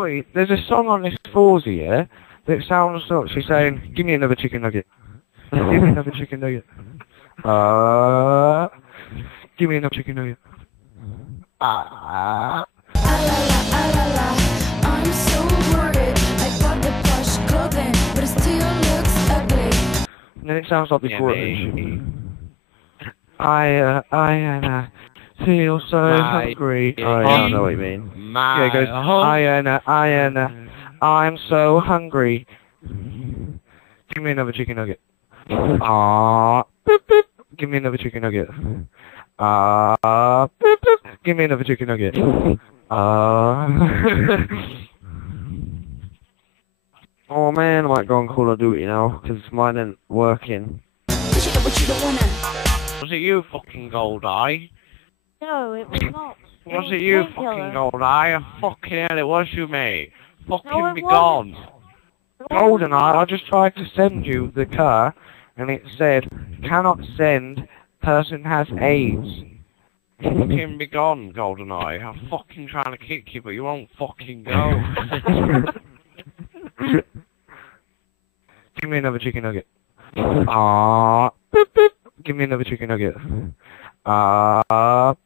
Oi, there's a song on this Forza, yeah, that sounds like she's saying, give me another chicken nugget. Give me another chicken nugget. Give me another chicken nugget. Alala, alala, I'm so worried. I bought the plush clothing, but it still looks ugly. And then it sounds like the chorus. I feel so hungry. I don't know what you mean. Yeah, it goes, I'm so hungry. Give me another chicken nugget. Boop, boop. Give me another chicken nugget. Boop, boop. Give me another chicken nugget. Oh man, I might go on Call of Duty now, because mine ain't working. Was it you, fucking gold eye? No, it was not. Was it you, fucking gold eye? Fucking hell, it was you, mate. Fucking No, it be wasn't. gone. GoldenEye, I just tried to send you the car, and it said, cannot send, person has AIDS. Fucking be gone, golden eye. I'm fucking trying to kick you, but you won't fucking go. Give me another chicken nugget. Boop, boop. Give me another chicken nugget. Boop,